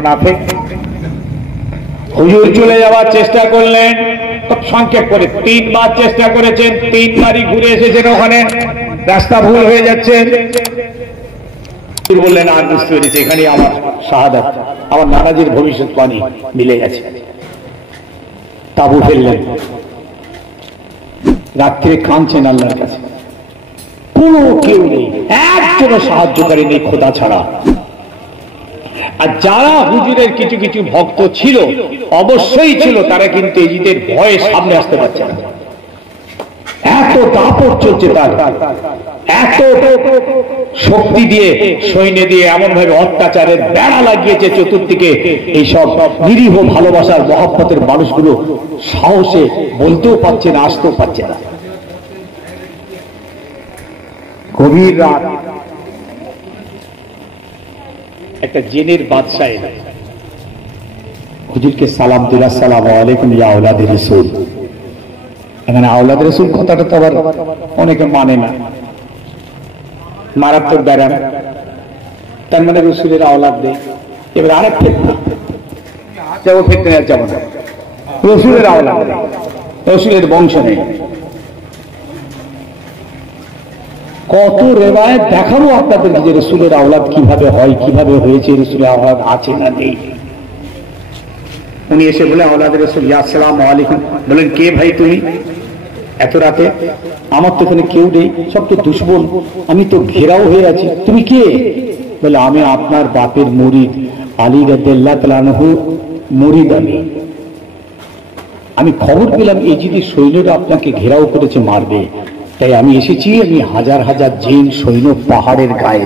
মুনাফিক হুজুর চলে যাওয়ার চেষ্টা করলেন, খুব সংক্ষেপ করে 3 বার চেষ্টা করেছেন, 3 বারই ঘুরে এসেছেন, ওখানে রাস্তা ভুল হয়ে যাচ্ছে। বললেন আর বুঝতে পেরেছি এখানে আমার শাহাদাত, আমার নানাজির ভবিষ্যৎবাণী মিলে গেছে। তাবু ফেললেন, রাত্রে কাঁদছেন আল্লাহর কাছে, কোনো কেউ নেই, একজনও সাহায্যকারী নেই খোদা ছাড়া। আর যারা হুজুরের কিছু কিছু ভক্ত ছিল, অবশ্যই ছিল, তারা কিন্তু এজিদের ভয়ে সামনে আসতে পারছে না। এত দাপট চলছে তার, এত শক্তি দিয়ে সৈন্য দিয়ে এমন ভাবে অত্যাচারের বেড়া লাগিয়েছে চতুর্দিকে। এইসব নিরীহ ভালোবাসার মহব্বতের মানুষগুলো সাহসে বলতেও পারছে না, আসতেও পারছে না। গভীর রাত, একটা জিনের বাদশাহ এলেন, হুজুরকে সালাম দিল, আসসালামু আলাইকুম ইয়া আওলাদ রাসূল। এখানে আওলাদ রাসূল কথাটা তো আবার অনেকে মানে না, মারাত্মক ব্যারাম, তার মানে রসুলের আওলাদ নেই। এবার আরেক ফিতনা, যাবো ফিতনা যাবো না, রসুলের আওলাদ নেই, রসুলের বংশ নেই। কত রেওয়ায়েত দেখাবো আপনাদের যে রসুলের আওলাদ কিভাবে হয়, কিভাবে হয়েছে, রসুলের আওলাদ আছে না নেই। উনি এসে বলে আওলাদ রসুল, আসসালামু আলাইকুম। বলেন কে ভাই তুমি এত রাতে? আমার তো এখানে কেউ নেই, সব তো দুশমন, আমি তো ঘেরাও হয়ে আছি, তুমি কে? বলে আমি আপনার বাপের মুরিদ, আলী রাদিয়াল্লাহু তাআলা আনহু মুরিদ। আমি খবর পেলাম এই যদি সৈন্যরা আপনাকে ঘেরাও করেছে, মারবে, তাই আমি এসেছি। আমি হাজার হাজার জিন সৈন্য পাহাড়ের গায়ে